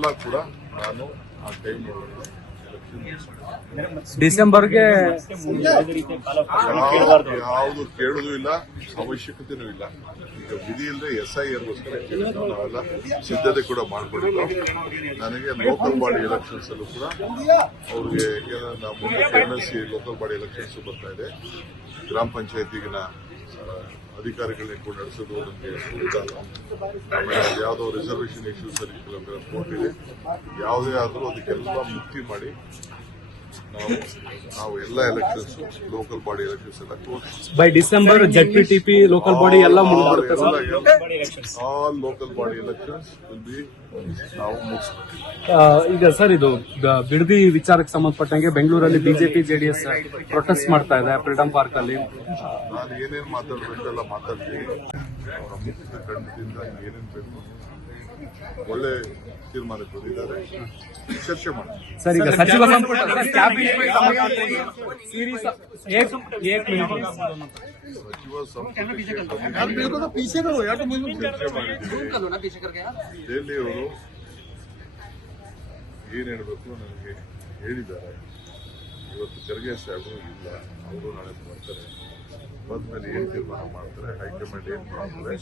ಎಲ್ಲ ಕೂಡ ನಾನು ಆ ಟೈಮ್ ಡಿಸೆಂಬರ್ಗೆ ಯಾವುದು ಕೇಳುವುದೂ ಇಲ್ಲ, ಅವಶ್ಯಕತೆನೂ ಇಲ್ಲ. ಈಗ ವಿಧಿ ಇಲ್ಲದೆ SIRಗೋಸ್ಕರ ನಾವೆಲ್ಲ ಸಿದ್ಧತೆ ಕೂಡ ಮಾಡಿಕೊಂಡಿದ್ದು. ನನಗೆ ಲೋಕಲ್ ಬಾಡಿ ಎಲೆಕ್ಷನ್ಸ್ ಅಲ್ಲೂ ಕೂಡ ಅವ್ರಿಗೆ ಮುಂದೆ MLC ಲೋಕಲ್ ಬಾಡಿ ಎಲೆಕ್ಷನ್ಸ್ ಬರ್ತಾ ಇದೆ. ಗ್ರಾಮ ಪಂಚಾಯತಿಗಿನ ಅಧಿಕಾರಿಗಳನ್ನ ಕೂಡ ನಡೆಸೋದು ನಮಗೆ ಗೊತ್ತಲ್ಲ. ಆಮೇಲೆ ಯಾವುದೋ ರಿಸರ್ವೇಷನ್ ಇಶ್ಯೂಸ್ ಅಲ್ಲಿ ಕೆಲವೊಂದು ಕೋರ್ಟ್ ಇದೆ. ಯಾವುದೇ ಆದರೂ ಅದಕ್ಕೆಲ್ಲ ಮುಕ್ತಿ ಮಾಡಿ ನಾವು ಎಲ್ಲ ಎಲೆಕ್ಷನ್ಸ್ ಲೋಕಲ್ ಬಾಡಿ ಎಲೆಕ್ಷನ್ಸ್ ಎಲ್ಲ by December ZPTP local body ಎಲ್ಲ all local body elections will be ನಾವು ಮುಗಿಸ್ತೀವಿ. ಈಗ ಸರ್, ಇದು ಬಿಡದಿ ವಿಚಾರಕ್ಕೆ ಸಂಬಂಧಪಟ್ಟಂಗೆ ಬೆಂಗಳೂರಲ್ಲಿ ಬಿಜೆಪಿ JDS ಪ್ರೊಟೆಸ್ಟ್ ಮಾಡ್ತಾ ಇದೆ ಫ್ರೀಡಂ ಪಾರ್ಕ್ ಅಲ್ಲಿ. ನಾನು ಏನೇನು ಮಾತಾಡಬೇಕೆಲ್ಲ ಮಾತಾಡ್ತೀನಿ. ಅವರ ಮುಕ್ತ ಖಂಡದಿಂದ ಏನೇನು ಬೇಕು ಒಳ್ಳೆ ತೀರ್ಮಾನಕ್ಕೆ ಬಂದಿದ್ದಾರೆ, ಚರ್ಚೆ ಮಾಡ್ತೀವಿ. ಸರ್, ಈಗ ಸಚಿವ ಸಂಪುಟ ಸಚಿವ ಸಂಪುಟಕ್ಕೆ ಚರ್ಚೆ ಮಾಡಿದ್ದೀವಿ. ದೆಹಲಿಯವರು ಏನ್ ಹೇಳಬೇಕು ನನಗೆ ಹೇಳಿದ್ದಾರೆ. ಇವತ್ತು ಖರ್ಗೆ ಸಾಹೇಬರು ಇಲ್ಲ, ಅವರು ನಾಳೆ ಬರ್ತಾರೆ. ಬಂದ್ಮೇಲೆ ಏನ್ ತೀರ್ಮಾನ ಮಾಡ್ತಾರೆ, ಹೈಕಮಾಂಡ್ ಏನ್ ಮಾಡ್ತಾರೆ,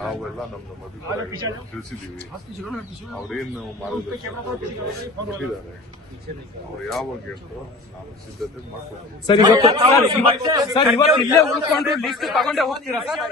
ನಾವೆಲ್ಲ ನಮ್ಮ ಅಭಿಪ್ರಾಯ ತಿಳಿಸಿದ್ದೀವಿ. ಅವ್ರೇನು ಮಾರ್ಗದರ್ಶನ ಕೊಟ್ಟಿದ್ದಾರೆ, ಅವ್ರು ಯಾವಾಗ ಹೇಳ್ತಾರೋ ನಾವು ಸಿದ್ಧತೆ ಮಾಡ್ಕೊಳ್ತೀವಿ. ಸರ್, ಇವತ್ತು ಇಲ್ಲೇ ಉಳ್ಕೊಂಡು ಲಿಸ್ಟ್ ತಗೊಂಡೇ ಹೋಗ್ತೀರಾ ಸರ್?